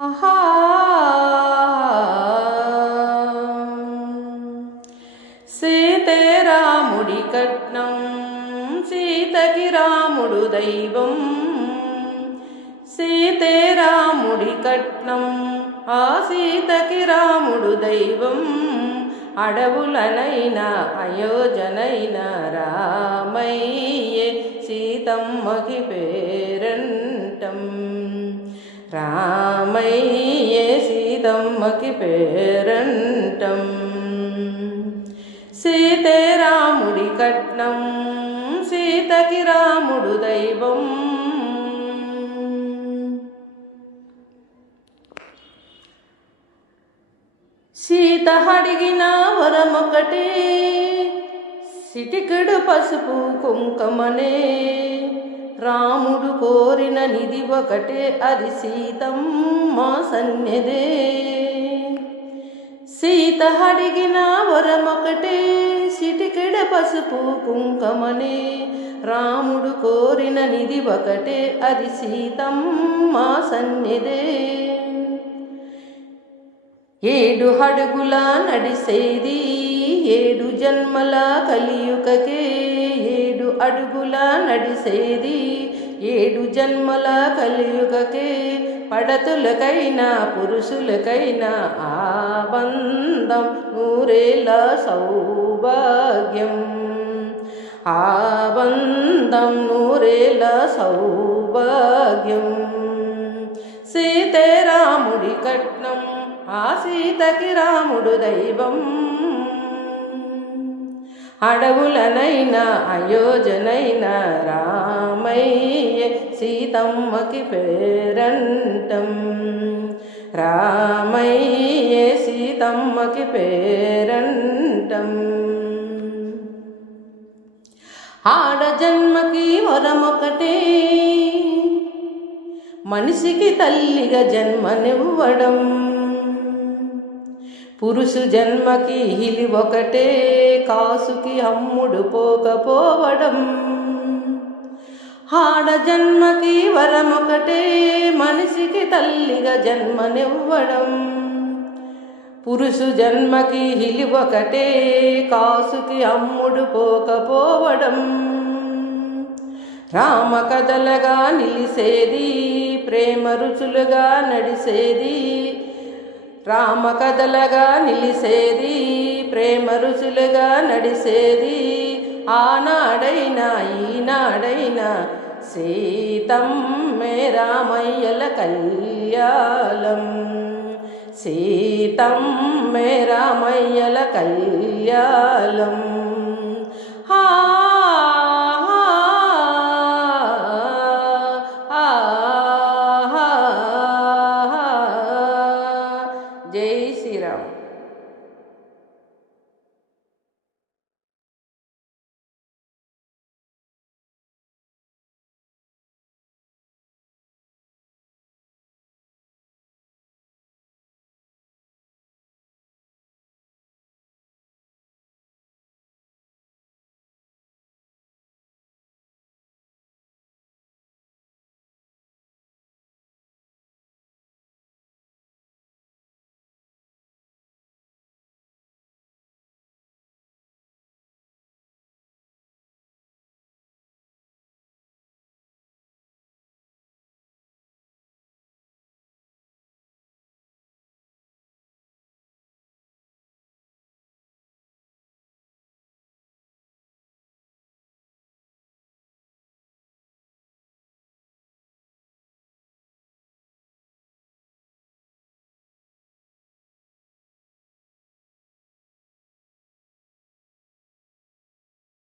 ఆహా సీతారాముడి కట్నం సీతకి రాముడు దైవం సీతారాముడి కట్నం ఆ సీతకి రాముడు దైవం అడవులనైనా అయోజనైనా రామయ్యే సీతమ్మకి పేరంటం రామయ్యే సీతమ్మకి పేరంటం సీతారాముడి కట్నం సీతకి రాముడు దైవం సీత అడిగిన వరమొకటే సిటికెడు పసుపు కుంకుమనే రాముడు కోరిన నిధి ఒకటే అది సీతమ్మ సన్నిధే సీత అడిగిన వరమొకటే సిటికెడ పసుపు కుంకుమనే రాముడు కోరిన నిధి ఒకటే అది సీతమ్మ సన్నిధే ఏడు అడుగుల నడిసేది ఏడు జన్మల కలియుగకే ఏడు అడుగుల నడిసేది ఏడు జన్మల కలియుగకే పడతులకైనా పురుషులకైనా ఆ బంధం నూరేళ్ళ సౌభాగ్యం ఆ బంధం నూరేళ్ళ సౌభాగ్యం సీతారాముడి కట్నం ఆ సీతకి రాముడు దైవం అడవులనైనా అయోజనైనా రామయ్య సీతమ్మకి పేరంటం రామయ్య సీతమ్మకి పేరంటం ఆడ జన్మకి వరమొకటే మనిషికి తల్లిగా జన్మనివ్వడం పురుషు జన్మకి హిలి ఒకటే కాసుకి అమ్ముడు పోకపోవడం ఆడ జన్మకి వరమొకటే మనిషికి తల్లిగా జన్మనివ్వడం పురుషు జన్మకి హిలి ఒకటే కాసుకి అమ్ముడు పోకపోవడం రామ కథలుగా నిలిసేది ప్రేమ రుచులుగా నడిసేది రామ కథలుగా నిలిసేది ప్రేమ రుచులుగా నడిసేది ఆనాడైనా ఈనాడైనా సీతమ్మే రామయ్యల కళ్యాణం సీతమ్మే రామయ్యల కళ్యాణం